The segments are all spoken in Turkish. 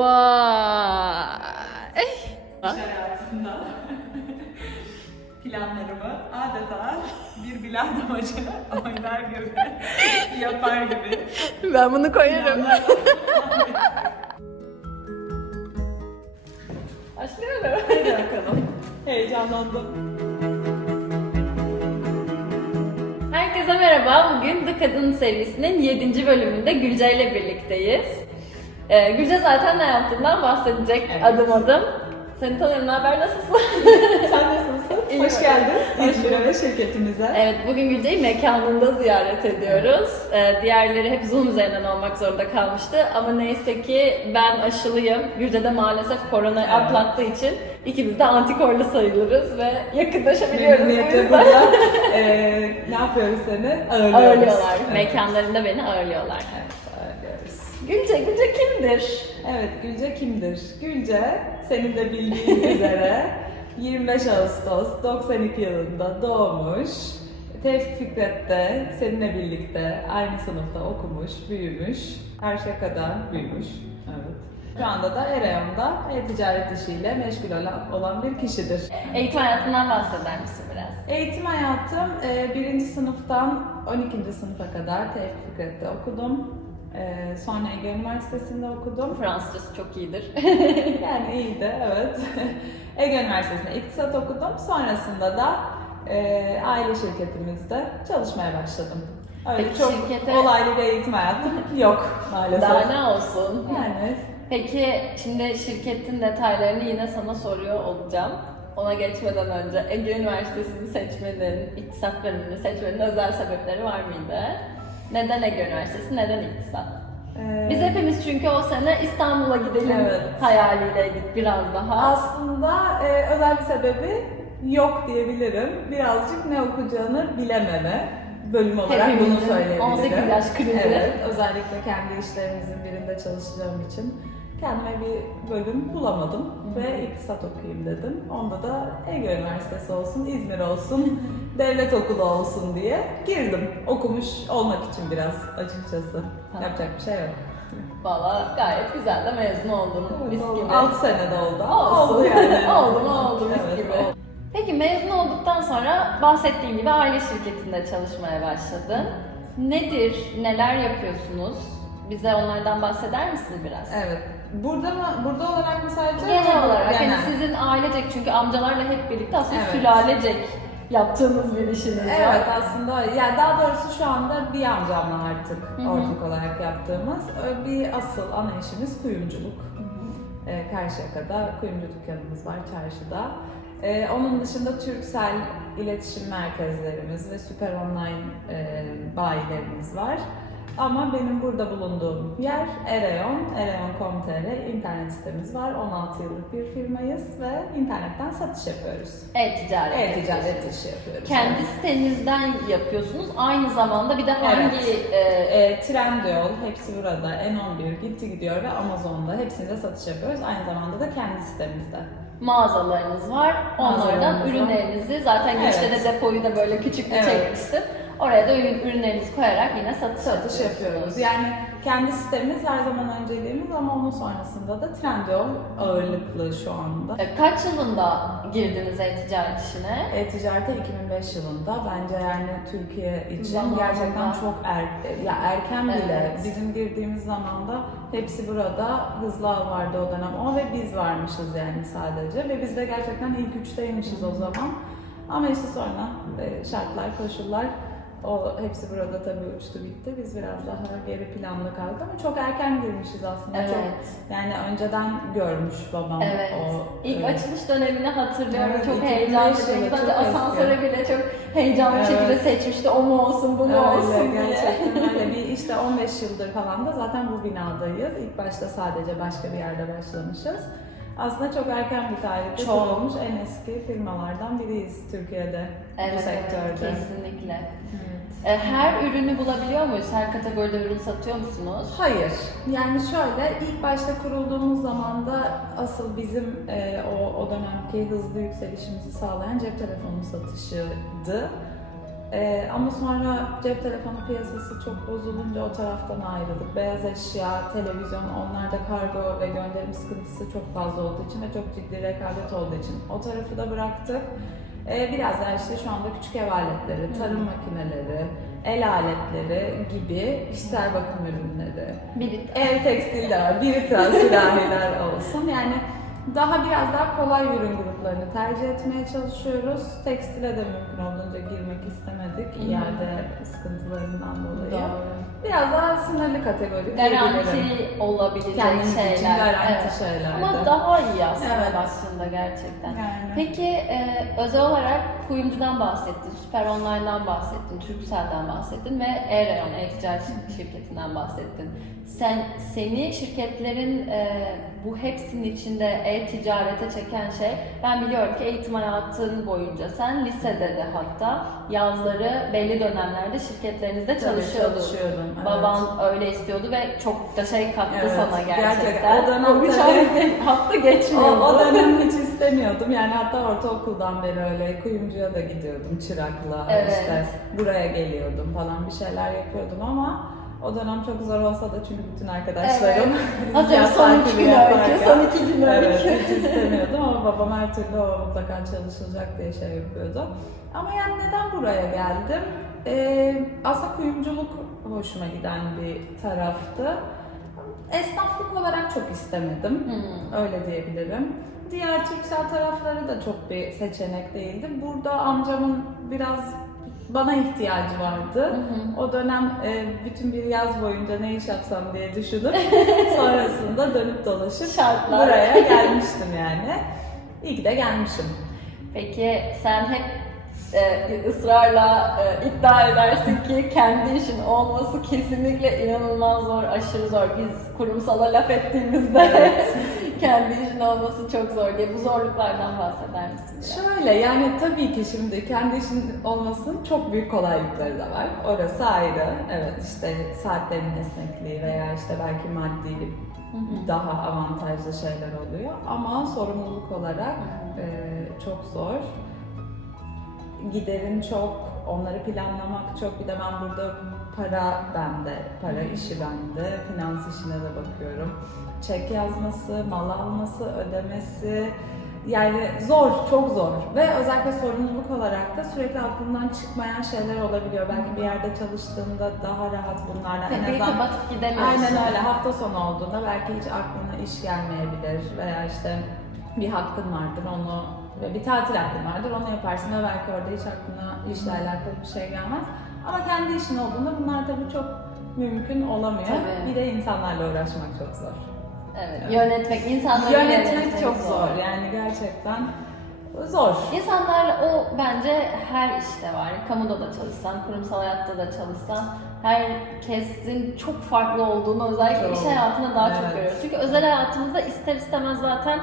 Vay. İş hayatında planlarımı adeta bir bilardamacı oynar gibi yapar gibi. Ben bunu koyarım. Başlayalım. Hadi bakalım. Heyecanlandım. Herkese merhaba. Bugün The Kadın serisinin 7. bölümünde Gülce ile birlikteyiz. Ee, Gülce zaten ne yaptığından bahsedecek Evet. adım adım. Seni tanıyorum, ne haber, nasılsın? Sen nasılsın? İyiyim. Hoş geldin İzmir'e ve şirketimize. evet, bugün Gülce'yi mekanında ziyaret ediyoruz. Ee, diğerleri hep Zoom üzerinden olmak zorunda kalmıştı. Ama neyse ki ben aşılıyım. Gülce de maalesef koronayı Evet. atlattığı için ikimiz de antikorlu sayılırız ve yakınlaşabiliyoruz. Memnuniyetle burada eee, ne yapıyoruz seni? Ağırlıyoruz. Ağırlıyorlar. Evet. Mekanlarında beni ağırlıyorlar. Evet. Gülce, Gülce kimdir? Evet, Gülce kimdir? Gülce, senin de bildiğin üzere 25 Ağustos 92 yılında doğmuş. Tevfik Fikret'te seninle birlikte aynı sınıfta okumuş, büyümüş. Karşıyaka'da büyümüş. Evet. Şu anda da Ereğon'da e-ticaret işiyle meşgul olan, olan bir kişidir. Eğitim hayatından bahseder misin biraz? Eğitim hayatım e, birinci sınıftan 12. sınıfa kadar Tevfik Fikret'te okudum. E, sonra Ege Üniversitesi'nde okudum. Fransızcası çok iyidir. Yani iyiydi, evet. Ege Üniversitesi'nde iktisat okudum. Sonrasında da e, aile şirketimizde çalışmaya başladım. Öyle Peki çok şirkete- olaylı bir eğitim hayatım yok maalesef. Daha ne olsun? Yani Peki şimdi şirketin detaylarını yine sana soruyor olacağım. Ona geçmeden önce Ege Üniversitesi'ni seçmenin, iktisat bölümünü seçmenin özel sebepleri var mıydı? Neden Ege Üniversitesi, neden iktisat? e, Biz hepimiz çünkü o sene İstanbul'a gidelim Evet. hayalindeydik biraz daha. aslında e, özel bir sebebi yok diyebilirim. Birazcık ne okuyacağını bilememe bölüm olarak bunu Hepimizin söyleyebilirim. 18 yaş krizi. Evet, özellikle kendi işlerimizin birinde çalışacağım için kendime bir bölüm bulamadım ve iktisat okuyayım dedim. Onda da Ege Üniversitesi olsun, İzmir olsun, devlet okulu olsun diye girdim. Okumuş olmak için biraz açıkçası. Tamam. Yapacak bir şey yok. Valla gayet güzel de mezun oldun. Mis gibi. 6 senede oldu. Olsun. Oldu yani. oldu mu oldu mis Evet, gibi. oldu. Peki mezun olduktan sonra bahsettiğim gibi aile şirketinde çalışmaya başladın. Nedir, neler yapıyorsunuz? Bize onlardan bahseder misin biraz? Evet. Burada mı? Burada olarak mı sadece? Genel olarak Genel. hani sizin ailecek çünkü amcalarla hep birlikte aslında Evet. sülalecek yaptığınız bir işiniz var. Evet aslında yani daha doğrusu şu anda bir amcamla artık Hı hı. ortak olarak yaptığımız ö- bir asıl ana işimiz kuyumculuk. Ee, Karşıyaka'da kuyumcu dükkanımız var çarşıda. Ee, onun dışında Türksel iletişim merkezlerimiz ve süper online e, bayilerimiz var. Ama benim burada bulunduğum yer Ereon, ereon.com.tr internet sitemiz var. 16 yıllık bir firmayız ve internetten satış yapıyoruz. E-ticaret. E-ticaret işi yapıyoruz. Kendi sitenizden yapıyorsunuz. Aynı zamanda bir de hangi Evet. e, E, Trendyol, hepsi burada, N11, Gitti Gidiyor ve Amazon'da hepsinde satış yapıyoruz. Aynı zamanda da kendi sitemizde. mağazalarınız var. Onlardan Mağazalarımız var. ürünlerinizi zaten Evet. girişte de depoyu da böyle küçük bir Evet. çekmiştim. Oraya da ürün- ürünlerinizi koyarak yine satış, Satış yapıyoruz. Yani kendi sitemiz her zaman önceliğimiz ama onun sonrasında da Trendyol ağırlıklı şu anda. E, Kaç yılında girdiniz e-ticaret işine? E-ticarete 2005 yılında bence yani Türkiye için Zamanında. gerçekten çok er, ya erken bile. Evet. Bizim girdiğimiz zamanda hepsi burada hızlı Av vardı o dönem. O ve biz varmışız yani sadece ve biz de gerçekten ilk üçteymişiz o zaman. Ama işte sonra e, şartlar, koşullar o hepsi burada tabii uçtu gitti. Biz biraz daha geri planda kaldık ama çok erken girmişiz aslında. Evet. Çok yani önceden görmüş babam Evet. o. İlk e, açılış dönemini hatırlıyorum. Evet, çok 2005 heyecanlı. eski. asansöre bile çok heyecanlı Evet. şekilde seçmişti. O mu olsun, bu mu Öyle, olsun diye. gerçekten öyle. Bir işte 15 yıldır falan da zaten bu binadayız. İlk başta sadece başka bir yerde başlamışız. Aslında çok erken bir tarihte Çok. kurulmuş en eski firmalardan biriyiz Türkiye'de bu Evet, sektörde. kesinlikle. Evet. E, Her ürünü bulabiliyor muyuz? Her kategoride ürün satıyor musunuz? Hayır. Yani şöyle ilk başta kurulduğumuz zaman da asıl bizim e, o, o dönemki hızlı yükselişimizi sağlayan cep telefonu satışıydı. Ee, ama sonra cep telefonu piyasası çok bozulunca o taraftan ayrıldık. Beyaz eşya, televizyon, onlarda kargo ve gönderim sıkıntısı çok fazla olduğu için ve çok ciddi rekabet olduğu için o tarafı da bıraktık. Ee, biraz daha işte şu anda küçük ev aletleri, tarım makineleri, el aletleri gibi kişisel bakım ürünleri, Bir ev tekstili de var, bir tane sürahiler olsun. Yani daha biraz daha kolay ürün gruplarını tercih etmeye çalışıyoruz. Tekstile de mümkün olduğunca girmek istemedik Hı hı. iade sıkıntılarından dolayı. Doğru. Biraz daha sınırlı kategori diyebilirim. Garanti olabilecek Kendimiz şeyler. için garanti Evet. şeyler. Ama daha iyi aslında Evet. baktığında gerçekten. Yani. Peki e, özel olarak kuyumcudan bahsettin, Süper Online'dan bahsettin, Turkcell'den bahsettin ve E-Rayon e-ticaret şirketinden bahsettin. Sen seni şirketlerin e, bu hepsinin içinde e-ticarete çeken şey, ben biliyorum ki eğitim hayatın boyunca sen lisede de hatta yazları belli dönemlerde şirketlerinizde Tabii çalışıyordun. çalışıyordum, evet. Baban öyle istiyordu ve çok da şey kattı Evet, sana gerçekten. gerçekten. O dönem üç tabii- hafta O, geçmiyordu. o dönem hiç istemiyordum. Yani hatta ortaokuldan beri öyle kuyumcuya da gidiyordum çırakla. Evet. işte buraya geliyordum falan bir şeyler yapıyordum ama o dönem çok zor olsa da çünkü bütün arkadaşlarım Hadi yaz son iki gün öykü, son iki gün Evet, öykü. hiç istemiyordum ama babam her türlü o mutlaka çalışılacak diye şey yapıyordu. Ama yani neden buraya geldim? Ee, aslında kuyumculuk hoşuma giden bir taraftı. Esnaflık olarak çok istemedim. Hmm. Öyle diyebilirim. Diğer Türksel tarafları da çok bir seçenek değildi. Burada amcamın biraz bana ihtiyacı vardı. hı. O dönem e, bütün bir yaz boyunca ne iş yapsam diye düşünüp sonrasında dönüp dolaşıp Şartlar. buraya gelmiştim yani. İyi ki de gelmişim. Peki sen hep e, ısrarla e, iddia edersin ki kendi işin olması kesinlikle inanılmaz zor, aşırı zor. Biz kurumsala laf ettiğimizde kendi işin olması çok zor diye bu zorluklardan bahseder misin? biraz? Şöyle yani tabii ki şimdi kendi işin olmasının çok büyük kolaylıkları da var. Orası ayrı. Evet işte saatlerin esnekliği veya işte belki maddi daha avantajlı şeyler oluyor. Ama sorumluluk olarak e, çok zor. Giderin çok, onları planlamak çok. Bir de ben burada para bende, para işi bende, finans işine de bakıyorum. Çek yazması, mal alması, ödemesi, yani zor, çok zor. Ve özellikle sorumluluk olarak da sürekli aklından çıkmayan şeyler olabiliyor. Belki bir yerde çalıştığında daha rahat bunlarla en Tabii azından kapatıp gidemiyorsun. Aynen öyle. Hafta sonu olduğunda belki hiç aklına iş gelmeyebilir veya işte bir hakkın vardır onu ve bir tatil hakkın vardır onu yaparsın ve belki orada hiç aklına işle alakalı bir şey gelmez. Ama kendi işin olduğunda bunlar tabii çok mümkün olamıyor. Tabii. Bir de insanlarla uğraşmak çok zor. Evet, Evet. yönetmek, insanları Yönetmek çok zor. Yani gerçekten zor. İnsanlarla o bence her işte var. Kamuda da çalışsan, kurumsal hayatta da çalışsan herkesin çok farklı olduğunu özellikle Çok. iş hayatında daha çok Evet. görüyoruz. Çünkü özel hayatımızda ister istemez zaten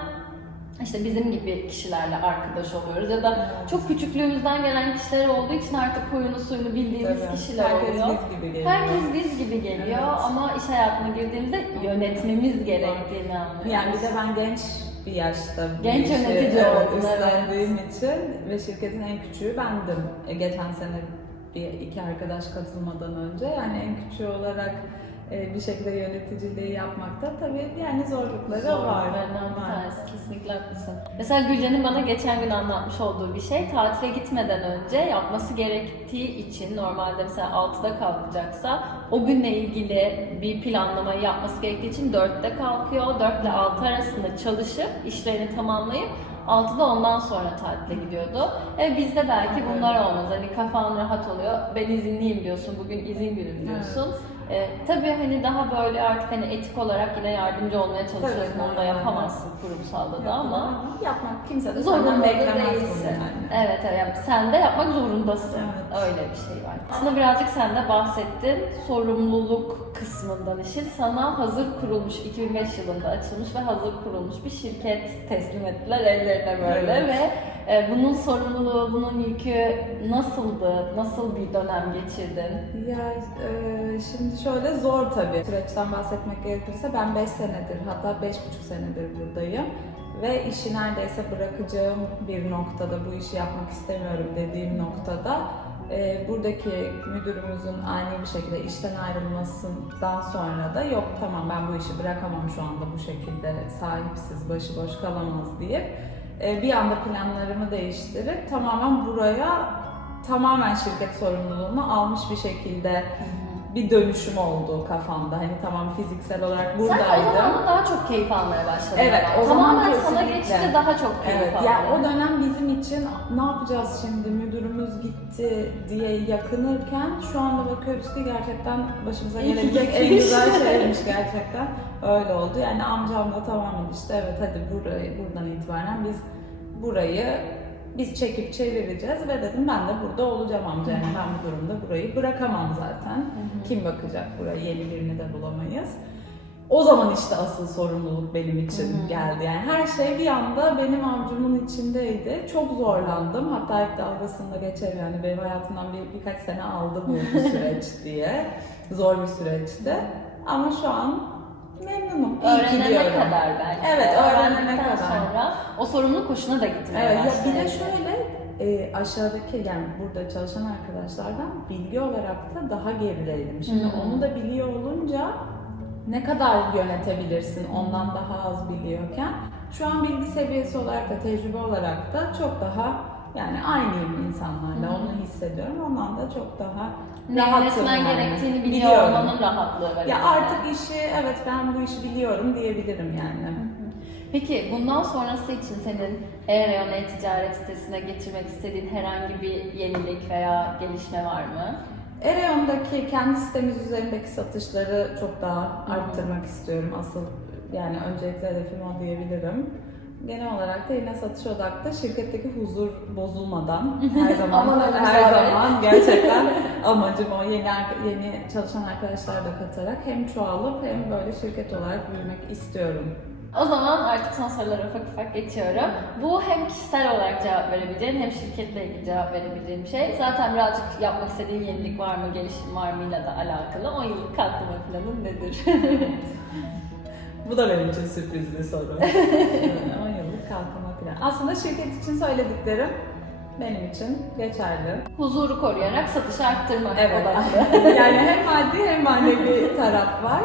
işte bizim gibi kişilerle arkadaş oluyoruz ya da Evet. çok küçüklüğümüzden gelen kişiler olduğu için artık huyunu suyunu bildiğimiz Tabii. kişiler Herkes oluyor. biz gibi geliyor. Herkes biz gibi geliyor Evet. ama iş hayatına girdiğimizde yönetmemiz gerektiğini anlıyoruz. Yani bir de ben genç bir yaşta Genç işi, yönetici evet, oldun, üstlendiğim için ve şirketin en küçüğü bendim. E, geçen sene bir iki arkadaş katılmadan önce yani en küçüğü olarak bir şekilde yöneticiliği yapmakta tabii yani zorlukları var. Zorluklarından bir tanesi kesinlikle haklısın. Mesela Gülcan'ın bana geçen gün anlatmış olduğu bir şey tatile gitmeden önce yapması gerektiği için normalde mesela 6'da kalkacaksa o günle ilgili bir planlamayı yapması gerektiği için 4'te kalkıyor. 4 ile 6 arasında çalışıp işlerini tamamlayıp 6'da ondan sonra tatile gidiyordu. E bizde belki bunlar olmaz. Hani kafan rahat oluyor. Ben izinliyim diyorsun. Bugün izin günüm diyorsun. E, tabii hani daha böyle artık hani etik olarak yine yardımcı olmaya çalışıyorsun. Tabii, Onu da yapamazsın kurumsalda da ama yapmak kimse de zorunda değilsin. yani. Evet, evet. Yani sen de yapmak zorundasın. Evet. Öyle bir şey var. Aslında birazcık sen de bahsettin. Sorumluluk kısmından işin. Sana hazır kurulmuş, 2005 yılında açılmış ve hazır kurulmuş bir şirket teslim ettiler ellerine böyle Evet. ve e, bunun sorumluluğu, bunun yükü nasıldı? Nasıl bir dönem geçirdin? Ya e, şimdi şöyle zor tabii. Süreçten bahsetmek gerekirse ben 5 senedir hatta 5,5 senedir buradayım. Ve işi neredeyse bırakacağım bir noktada, bu işi yapmak istemiyorum dediğim noktada e, buradaki müdürümüzün ani bir şekilde işten ayrılmasından sonra da yok tamam ben bu işi bırakamam şu anda bu şekilde sahipsiz başıboş kalamaz diye e, bir anda planlarımı değiştirip tamamen buraya tamamen şirket sorumluluğunu almış bir şekilde bir dönüşüm oldu kafamda. Hani tamam fiziksel olarak Sen o buradaydım. zaman daha çok keyif almaya başladın. Evet, o zaman Tamamen sana geçince daha çok keyif Evet, aldın. yani o dönem bizim için ne yapacağız şimdi müdürümüz gitti diye yakınırken şu anda bakıyoruz ki gerçekten başımıza İyi gelebilecek en güzel şeymiş gerçekten. Öyle oldu. Yani amcam da tamamen işte evet hadi burayı buradan itibaren biz burayı biz çekip çevireceğiz ve dedim ben de burada olacağım amca. Yani ben bu durumda burayı bırakamam zaten. Kim bakacak buraya? Yeni birini de bulamayız. O zaman işte asıl sorumluluk benim için Hı hı. geldi. Yani her şey bir anda benim avcumun içindeydi. Çok zorlandım. Hatta ilk dalgasında geçer yani benim hayatımdan bir, birkaç sene aldı bu süreç diye. Zor bir süreçti. Ama şu an memnunum. İyi Öğrenene kadar belki. Evet, öğrenene kadar. sonra o sorumluluk hoşuna da gitmeye Evet, ya bir de şöyle e, aşağıdaki yani burada çalışan arkadaşlardan bilgi olarak da daha gerideydim. Şimdi Hı. onu da biliyor olunca ne kadar yönetebilirsin ondan daha az biliyorken şu an bilgi seviyesi olarak da tecrübe olarak da çok daha yani aynıyım insanlarla Hı. onu hissediyorum. Ondan da çok daha ne yani. gerektiğini biliyor Biliyorum. olmanın rahatlığı var. Ya elinde. artık işi evet ben bu işi biliyorum diyebilirim yani. Peki bundan sonrası için senin e-rayon e-ticaret sitesine getirmek istediğin herhangi bir yenilik veya gelişme var mı? Ereyon'daki kendi sitemiz üzerindeki satışları çok daha arttırmak istiyorum. Asıl yani öncelikle hedefim o diyebilirim. Genel olarak da yine satış odaklı şirketteki huzur bozulmadan her zaman her zaman gerçekten amacım o yeni yeni çalışan arkadaşlar da katarak hem çoğalıp hem böyle şirket olarak büyümek istiyorum. O zaman artık son sorulara ufak ufak geçiyorum. Bu hem kişisel olarak cevap verebileceğin hem şirketle ilgili cevap verebileceğin bir şey. Zaten birazcık yapmak istediğin yenilik var mı, gelişim var mı ile de alakalı. 10 yıllık kalkınma planın nedir? Bu da benim için sürpriz bir soru. 10 yıllık kalkınma planı. Aslında şirket için söylediklerim benim için geçerli. Huzuru koruyarak satışı arttırmak Evet. odaklı. yani hem maddi hem manevi taraf var.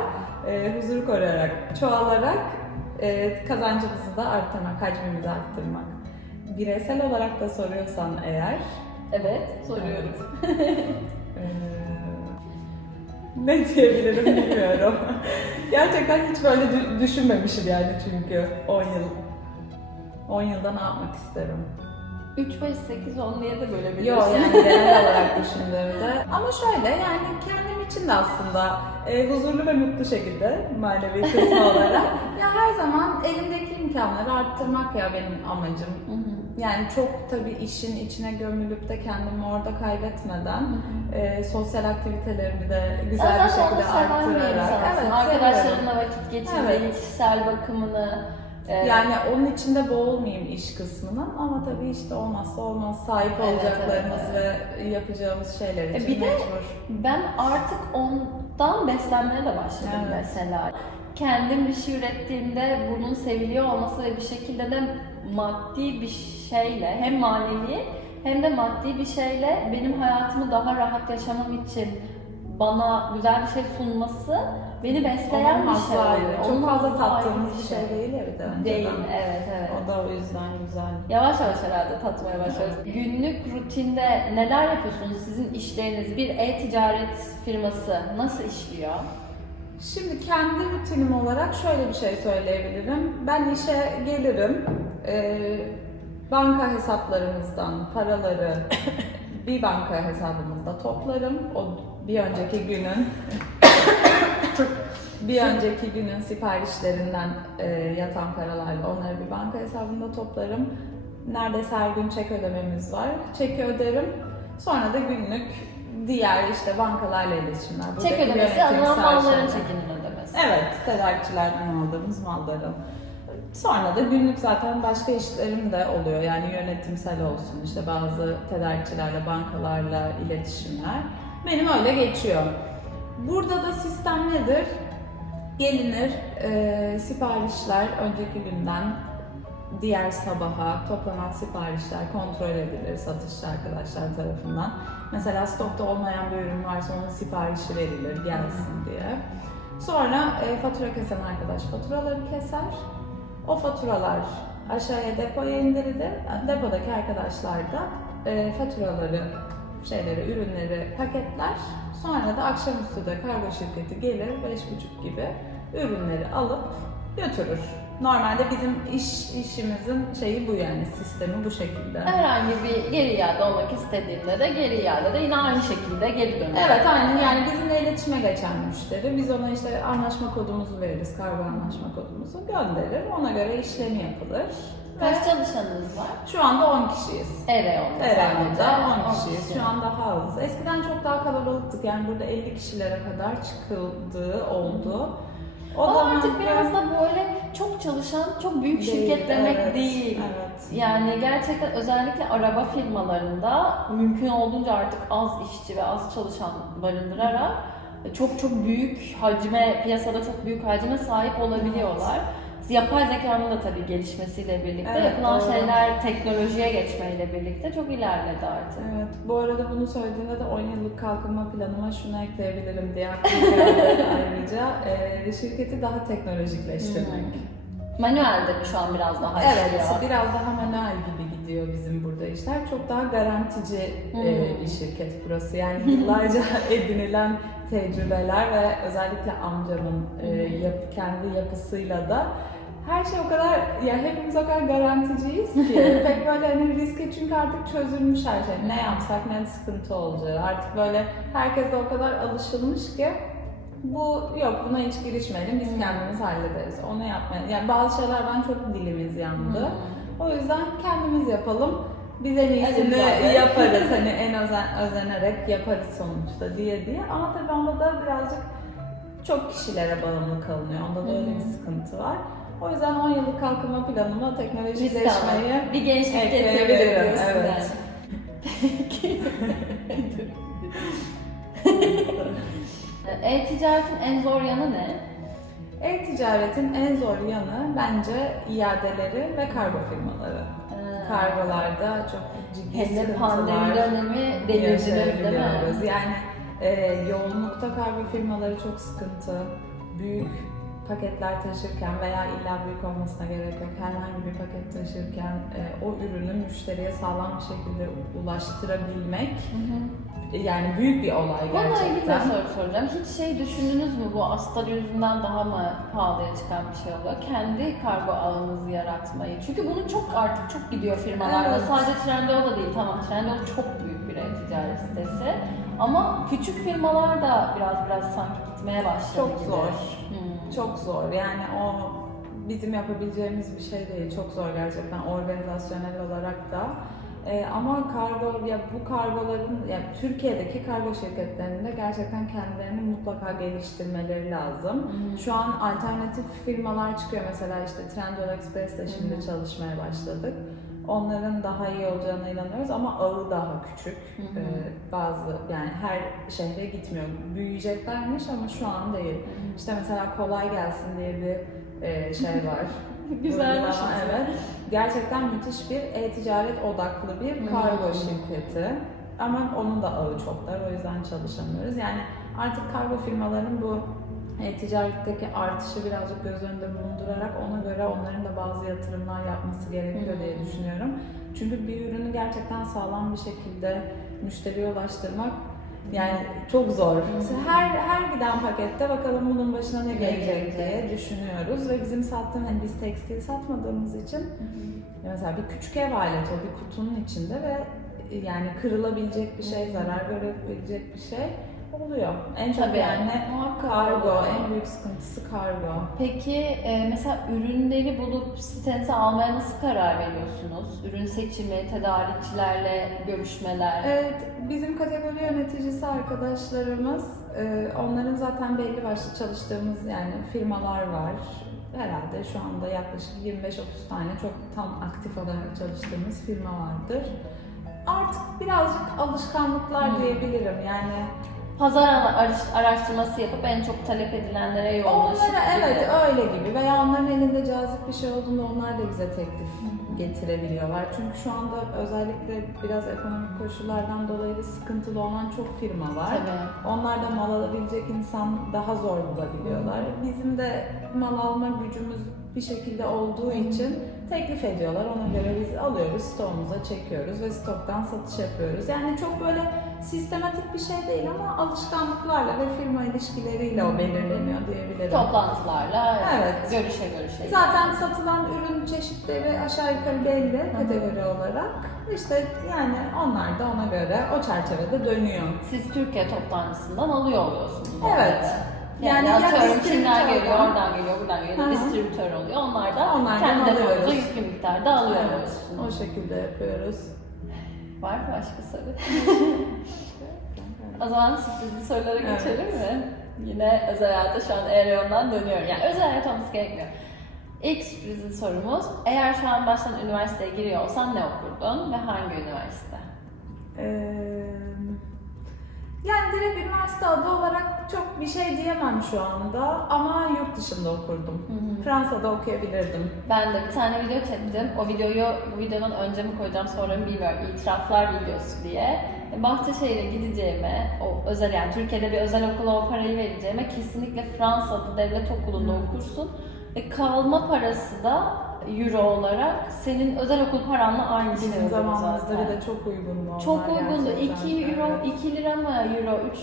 Ee, huzuru koruyarak, çoğalarak e, kazancımızı da arttırmak, hacmimizi arttırmak. Bireysel olarak da soruyorsan eğer, evet, soruyorum. Ee, ne diyebilirim bilmiyorum. Gerçekten hiç böyle dü- düşünmemişim yani çünkü 10 yıl. 10 yılda ne yapmak isterim? 3, 5, 8, 10 diye de böyle bir Yok yani genel olarak düşündüğümde. Ama şöyle yani kendim için de aslında e, huzurlu ve mutlu şekilde manevi kısmı olarak. ya her zaman elimdeki imkanları arttırmak ya benim amacım. Yani çok tabii işin içine gömülüp de kendimi orada kaybetmeden e, sosyal aktivitelerimi de güzel bir şekilde bir arttırarak. seviyorum. Arkadaşlarınla vakit geçirmeyi, Evet. kişisel bakımını. e, Yani onun içinde boğulmayayım iş kısmının ama tabii işte olmazsa olmaz sahip Evet, olacaklarımız evet, ve yapacağımız şeyler E, için bir de- mecbur. Ben artık ondan beslenmeye de başladım Evet. mesela. Kendim bir şey ürettiğimde bunun seviliyor olması ve bir şekilde de maddi bir şeyle hem manevi hem de maddi bir şeyle benim hayatımı daha rahat yaşamam için bana güzel bir şey sunması beni besleyen Onun bir şey ayrı. Çok Onun fazla tattığımız bir şey değil ya bir de önceden. Değil, evet evet. O da o yüzden güzel. Yavaş yavaş herhalde tatmaya başlıyoruz. Günlük rutinde neler yapıyorsunuz? Sizin işleriniz bir e-ticaret firması nasıl işliyor? Şimdi kendi rutinim olarak şöyle bir şey söyleyebilirim. Ben işe gelirim, e, banka hesaplarımızdan paraları bir banka hesabımızda toplarım. O bir önceki günün bir önceki günün siparişlerinden e, yatan paralarla onları bir banka hesabında toplarım. Neredeyse her gün çek ödememiz var. Çeki öderim. Sonra da günlük diğer işte bankalarla iletişimler. Çek buradaki ödemesi alınan malların çekinin ödemesi. Evet, tedarikçilerden aldığımız malları. Sonra da günlük zaten başka işlerim de oluyor. Yani yönetimsel olsun işte bazı tedarikçilerle, bankalarla iletişimler. Benim öyle geçiyor. Burada da sistem nedir? Gelinir, e, siparişler önceki günden diğer sabaha toplanan siparişler kontrol edilir satışçı arkadaşlar tarafından. Mesela stokta olmayan bir ürün varsa onun siparişi verilir gelsin diye. Sonra e, fatura kesen arkadaş faturaları keser. O faturalar aşağıya depoya indirilir. Depodaki arkadaşlar da e, faturaları, şeyleri, ürünleri paketler. Sonra da akşamüstü de kargo şirketi gelir 5.30 gibi ürünleri alıp götürür. Normalde bizim iş işimizin şeyi bu yani sistemi bu şekilde. Herhangi bir geri iade olmak istediğinde de geri iade de yine aynı şekilde geri dönüyor. Evet aynen yani bizimle iletişime geçen müşteri biz ona işte anlaşma kodumuzu veririz, kargo anlaşma kodumuzu gönderir. Ona göre işlemi yapılır. Kaç çalışanınız var? şu anda 10 kişiyiz. Eren'de sadece 10 kişiyiz. kişi. Şu an daha az. Eskiden çok daha kalabalıktık. Yani burada 50 kişilere kadar çıkıldığı oldu. O Ama artık biraz da böyle çok çalışan, çok büyük şirket demek evet, değil. Evet. Yani gerçekten özellikle araba firmalarında mümkün olduğunca artık az işçi ve az çalışan barındırarak çok çok büyük hacme, piyasada çok büyük hacme sahip olabiliyorlar. Yapay zekanın da tabii gelişmesiyle birlikte Evet, yapılan doğru. şeyler teknolojiye geçmeyle birlikte çok ilerledi artık. Evet, bu arada bunu söylediğinde de 10 yıllık kalkınma planıma şunu ekleyebilirim diye aklıma geldi ayrıca. Ee, şirketi daha teknolojikleştirmek. Manuelde mi şu an biraz daha Evet, işliyor? biraz daha manuel gibi gidiyor bizim burada işler. Çok daha garantici e, Hmm. bir şirket burası. Yani yıllarca edinilen tecrübeler ve özellikle amcamın e, Hmm. yap- kendi yapısıyla da her şey o kadar, ya hepimiz o kadar garanticiyiz ki pek böyle hani riske çünkü artık çözülmüş her şey. Ne yapsak ne sıkıntı olacağı. Artık böyle herkes de o kadar alışılmış ki bu yok buna hiç girişmeyelim biz kendimiz hallederiz. Onu yapmayalım. Yani bazı şeylerden çok dilimiz yandı. Hmm. O yüzden kendimiz yapalım. Biz en iyisini Hadi yaparız. hani en özen, özenerek yaparız sonuçta diye diye. Ama tabii onda da birazcık çok kişilere bağımlı kalınıyor. Onda da öyle bir sıkıntı var. O yüzden 10 yıllık kalkınma planıma teknolojileşmeyi bir gençlik ekleyebilirim. getirebilir diyorsun Evet. yani. E-ticaretin en zor yanı ne? E-ticaretin en zor yanı bence iadeleri ve kargo firmaları. Ee, Kargolarda çok ciddi Hem de sıkıntılar. pandemi dönemi delirdiniz değil mi? Yani e, yoğunlukta kargo firmaları çok sıkıntı. Büyük paketler taşırken veya illa büyük olmasına gerek yok. Herhangi bir paket taşırken e, o ürünü müşteriye sağlam bir şekilde ulaştırabilmek Hı hı. yani büyük bir olay Bununla ilgili de gerçekten. soru soracağım. Hiç şey düşündünüz mü bu astar yüzünden daha mı pahalıya çıkan bir şey oluyor? Kendi kargo ağınızı yaratmayı. Çünkü bunu çok artık çok gidiyor firmalar. Evet. Sadece Trendyol da değil. Tamam Trendyol çok büyük bir e-ticaret sitesi. Ama küçük firmalar da biraz biraz sanki gitmeye başladı Çok gibi. zor. Hmm. Çok zor. Yani o bizim yapabileceğimiz bir şey değil. Çok zor gerçekten organizasyonel olarak da. Ee, ama kargo ya bu kargoların ya Türkiye'deki kargo şirketlerinde gerçekten kendilerini mutlaka geliştirmeleri lazım. Hı. Şu an alternatif firmalar çıkıyor mesela işte Trendyol Express'te şimdi hı. çalışmaya başladık. Onların daha iyi olacağına inanıyoruz ama ağı daha küçük. Hı hı. Ee, bazı yani her şehre gitmiyor. Büyüyeceklermiş ama şu an değil. İşte mesela kolay gelsin diye bir e, şey var. Güzelmiş. Uygulama, evet. Gerçekten müthiş bir e-ticaret odaklı bir kargo şirketi. Ama onun da ağı çok dar, o yüzden çalışamıyoruz. Yani artık kargo firmalarının bu e-ticaretteki artışı birazcık göz önünde bulundurarak ona göre onların da bazı yatırımlar yapması gerekiyor diye Hmm. düşünüyorum. Çünkü bir ürünü gerçekten sağlam bir şekilde müşteriye ulaştırmak yani çok zor. Her her giden pakette bakalım bunun başına ne gelecek diye düşünüyoruz ve bizim sattığımız hani biz tekstil satmadığımız için mesela bir küçük ev aleti o bir kutunun içinde ve yani kırılabilecek bir şey, zarar görebilecek bir şey oluyor. En çok Tabii. yani Muhakkak kargo, en büyük sıkıntısı kargo. Peki e, mesela ürünleri bulup sitenize almaya nasıl karar veriyorsunuz? Ürün seçimi, tedarikçilerle görüşmeler. Evet, bizim kategori yöneticisi arkadaşlarımız, e, onların zaten belli başlı çalıştığımız yani firmalar var. Herhalde şu anda yaklaşık 25-30 tane çok tam aktif olarak çalıştığımız firma vardır. Artık birazcık alışkanlıklar Hmm. diyebilirim. Yani pazar ara- araş- araştırması yapıp en çok talep edilenlere yoğunlaşıp Onlara evet öyle gibi veya onların elinde cazip bir şey olduğunda onlar da bize teklif getirebiliyorlar. Çünkü şu anda özellikle biraz ekonomik koşullardan dolayı da sıkıntılı olan çok firma var. Tabii. Onlar da mal alabilecek insan daha zor bulabiliyorlar. Bizim de mal alma gücümüz bir şekilde olduğu için teklif ediyorlar. Ona göre biz alıyoruz, stoğumuza çekiyoruz ve stoktan satış yapıyoruz. Yani çok böyle sistematik bir şey değil ama alışkanlıklarla ve firma ilişkileriyle o belirleniyor diyebilirim. Toplantılarla Evet. görüşe görüşe. Zaten satılan ürün çeşitleri aşağı yukarı belli kategori olarak. İşte yani onlar da ona göre o çerçevede dönüyor. Siz Türkiye toplantısından alıyor oluyorsunuz. Evet. Yani, Yani ya atıyorum Çin'den geliyor, oradan geliyor, buradan geliyor. Hı hı. Distribütör oluyor. Onlar da Onlardan kendi alıyoruz. yüklü miktarda alıyorsunuz. Evet, o şekilde yapıyoruz. Var mı başka soru? O zaman sürprizli sorulara Evet. geçelim mi? Yine özel hayata şu an Ereon'dan dönüyorum. Yani özel hayat olması gerekmiyor. İlk sürprizli sorumuz, eğer şu an baştan üniversiteye giriyor olsan ne okurdun ve hangi üniversite? Ee, yani direkt üniversite adı olarak çok bir şey diyemem şu anda ama yurt dışında okurdum. Fransa'da okuyabilirdim. Ben de bir tane video çektim. O videoyu bu videodan önce mi koyacağım sonra mı bilmiyorum. İtiraflar videosu diye. E, Bahçeşehir'e gideceğime, o özel yani Türkiye'de bir özel okula o parayı vereceğime kesinlikle Fransa'da devlet okulunda okursun. Ve kalma parası da euro olarak senin özel okul paranla aynı şey Bizim oluyor zamanımızda zaten. bir de çok uygundu onlar Çok uygundu. gerçekten. 2 euro, Evet. 2 lira mı euro, 3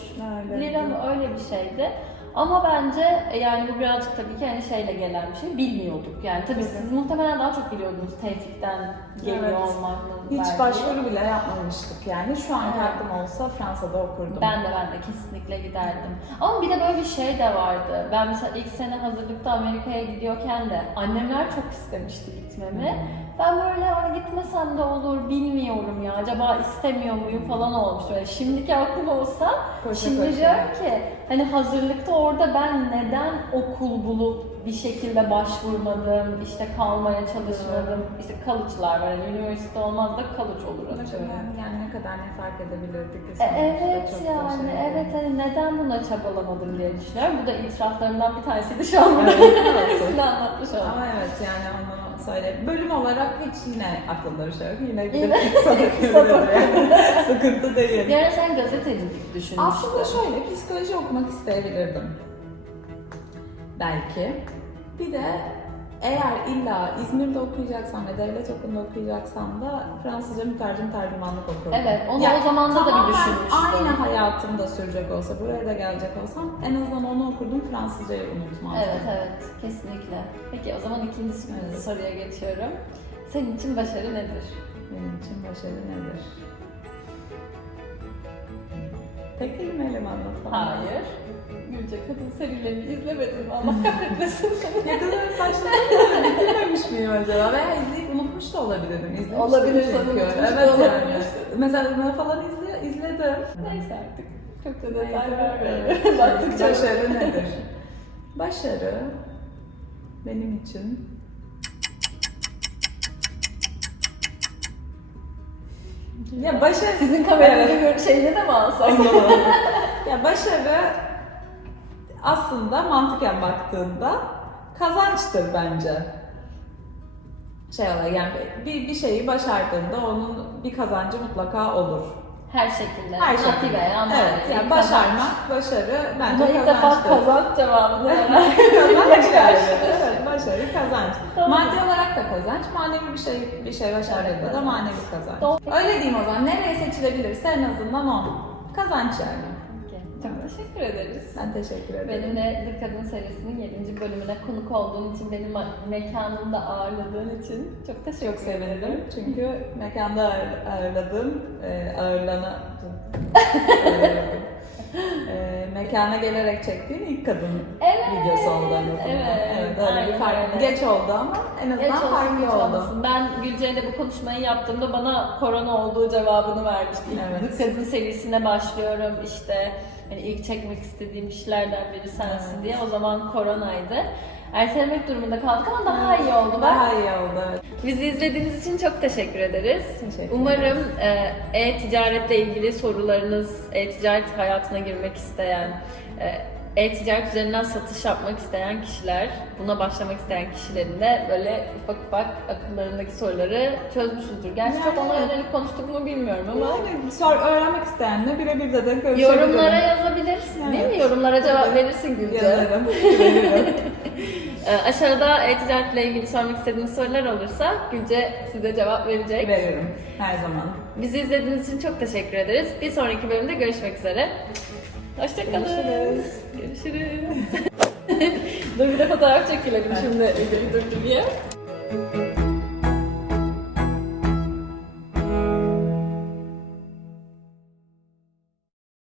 Öyle. lira mı öyle bir şeydi. Ama bence e, yani bu birazcık tabii ki hani şeyle gelen bir şey. Bilmiyorduk yani. Tabii siz muhtemelen daha çok biliyordunuz Tevfik'ten geliyor Evet. olmanın Hiç verdiği. başvuru bile yapmamıştık yani. Şu anki Evet. aklım olsa Fransa'da okurdum. Ben de ben de kesinlikle giderdim. Ama bir de böyle bir şey de vardı. Ben mesela ilk sene hazırlıkta Amerika'ya gidiyorken de annemler çok istemişti gitmemi. Ben böyle hani gitmesem de olur bilmiyorum ya acaba istemiyor muyum falan olmuştu. Yani şimdiki aklım olsa Koşa şimdi koşa. diyorum ki hani hazırlıkta orada ben neden okul bulup bir şekilde başvurmadım, işte kalmaya çalışmadım. İşte kalıçlar var. Yani üniversite olmaz da kalıç olur atıyorum. Yani, yani ne kadar ne fark edebilirdik E, evet çok da yani şey evet hani neden buna çabalamadım diye düşünüyorum. Bu da itiraflarımdan bir tanesiydi şu an burada. Evet, anlatmış oldum. Ama evet yani onu söyle. Bölüm olarak hiç yine aklımda bir şey yok. Yine gidip okuyabilirim yani. Sıkıntı değil. Ara sen gazetecilik düşünmüştün. Aslında şöyle psikoloji okumak isteyebilirdim. Belki. Bir de eğer illa İzmir'de okuyacaksam ve devlet okulunda okuyacaksam da Fransızca mütercim tercümanlık okurdum. Evet, onu Yani o zamanda da bir düşünmüştüm. Aynı hayatımda sürecek olsa, buraya da gelecek olsam en azından onu okurdum, Fransızcayı unutmazdım. Evet evet kesinlikle. Peki o zaman ikinci Evet. soruya geçiyorum. Senin için başarı nedir? Benim için başarı nedir? Tek kelimeyle mi anlatalım? Hayır. Gülce Kadın serilerini izlemedim Allah kahretmesin. Ne kadar başladım bitirmemiş miyim acaba? Veya izleyip unutmuş da olabilirim. İzlemiştim Olabilir, çünkü. Evet yani. Mesela bunları falan izle, izledim. Neyse artık. Çok da detay vermeyelim. evet. Baktıkça Başarı nedir? Başarı benim için ya başarı Sizin kameranızı gör şeyini de mi alsak? ya başarı aslında mantıken baktığında kazançtır bence. Şey olarak yani bir, bir şeyi başardığında onun bir kazancı mutlaka olur. Her şekilde. Her şekilde. Evet, yani başarmak, başarı bence Ama ilk defa kazançtır. kazanç cevabını kazanç yani. Evet, başarı kazanç. Tamam. Maddi olarak da kazanç, manevi bir şey bir şey başardığında Evet, da manevi kazanç. Doğru. Öyle diyeyim o zaman. Nereye seçilebilirse en azından o. Kazanç yani. Çok teşekkür ederiz. Ben teşekkür ederim. Benimle The Kadın serisinin 7. bölümüne konuk olduğun için, benim mekanımda ağırladığın için çok teşekkür Çok sevindim. Çünkü mekanda ağır- ağırladım. Ağırlana... E, mekana gelerek çektiğin ilk kadın Evet, videosu oldu en azından. evet, öyle bir aynen fark. öyle. Geç oldu ama en azından Geç farklı oldu. olmasın. Ben Gülce'yle bu konuşmayı yaptığımda bana korona olduğu cevabını vermişti. Evet. Kadın serisine başlıyorum işte hani ilk çekmek istediğim kişilerden biri sensin Evet. diye. O zaman koronaydı. ertelemek durumunda kaldık ama daha iyi oldu. Daha iyi oldu. Bizi izlediğiniz için çok teşekkür ederiz. Teşekkür Umarım e, e-ticaretle ilgili sorularınız, e-ticaret hayatına girmek isteyen, e, e-ticaret üzerinden satış yapmak isteyen kişiler, buna başlamak isteyen kişilerin de böyle ufak ufak akıllarındaki soruları çözmüşüzdür. Gerçi çok ona yönelik konuştuk mu bilmiyorum ama Yani sor, öğrenmek isteyenle birebir de de görüşebilirim. yorumlara yazabilirsin değil mi? Evet. Yorumlara cevap Tabii. verirsin Gülce. Yazarım. Veririm. E, aşağıda e-ticaretle ilgili sormak istediğiniz sorular olursa Gülce size cevap verecek. Veririm. Her zaman. Bizi izlediğiniz için çok teşekkür ederiz. Bir sonraki bölümde görüşmek üzere. Hoşçakalın. Görüşürüz. Görüşürüz. Dur bir de fotoğraf çekilelim şimdi videoyu durdur diye.